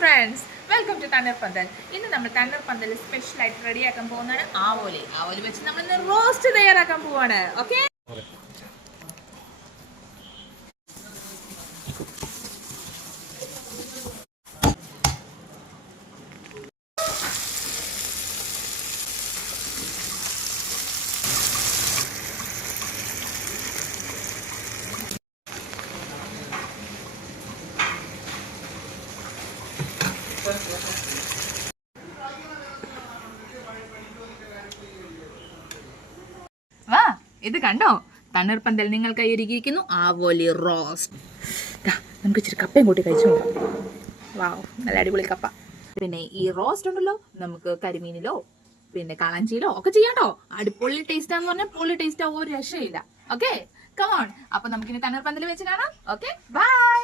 Friends, welcome to തണ്ണീർപ്പന്തൽ. ഇന്ന് നമ്മൾ തണ്ണീർപ്പന്തൽ special ആയിട്ട് റെഡിയാക്കാൻ പോകുന്നതാണ് ആവോലി വെച്ച് നമ്മൾ ഇന്ന് റോസ്റ്റ് തയ്യാറാക്കാൻ പോവാണ്. ഓക്കെ, വാ, ഇത് കണ്ടോ, തണ്ണീർപ്പന്തൽ നിങ്ങൾക്കായി ഒരുക്കിയിരിക്കുന്നു ആവോലി റോസ്റ്റ്. നമുക്ക് ഇച്ചിരി കപ്പയും കൂട്ടി കഴിച്ചു നോക്കാം. വാവ്, നല്ല അടിപൊളി കപ്പ. പിന്നെ ഈ റോസ്റ്റ് ഉണ്ടല്ലോ, നമുക്ക് കരിമീനിലോ പിന്നെ കാളഞ്ചിയിലോ ഒക്കെ ചെയ്യാട്ടോ. അടിപൊളി ടേസ്റ്റ് ആണെന്ന് പറഞ്ഞാൽ പൊളി ടേസ്റ്റ്, ഒരു രക്ഷയില്ല. Okay, come on. അപ്പൊ നമുക്കിനി തണ്ണീർപ്പന്തൽ വെച്ച് കാണാം. Okay, by.